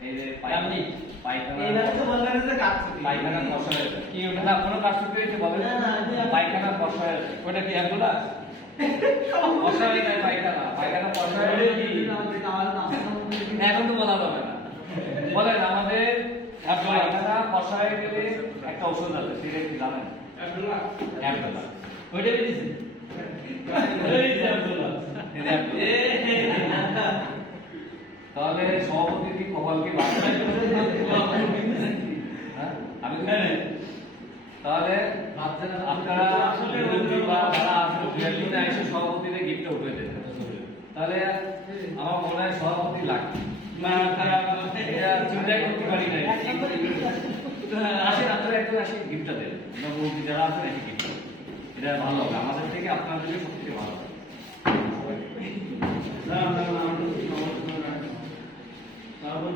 এই যে আপনি পায়খানা এইভাবে তো বলবেন যে কাটছুটি পায়খানা বসা হয়েছে কি ওটা না কোনো কাটছুটি হয়েছে বলেন পায়খানা বসা হয়েছে ওটা কি অ্যাম্বুলেন্স বসা হয়ে যায় পায়খানা বসা হয়ে কি এখন তো বলা যাবে না বলেন আমাদের পায়খানা বসা হয়ে গেলে একটা ওষুধ আছে সেটা কি জানেন অ্যাম্বুলেন্স ওইটা দিয়েছি তাহলে সভাপতি কি কপালকে আমি তো জানি তাহলে আপনারা সভাপতিতে গিফটটা উঠে দেন তাহলে আমার মনে হয় সভাপতি লাগবে না এটা চিন্তাই করতে পারি না আসেন আপনারা একটু আসি গিফটটা দেন নবমী যারা আছেন এসে গিফট এটা ভালো হবে আমাদের থেকে আপনাদের থেকে সবথেকে ভালো হবে তারপর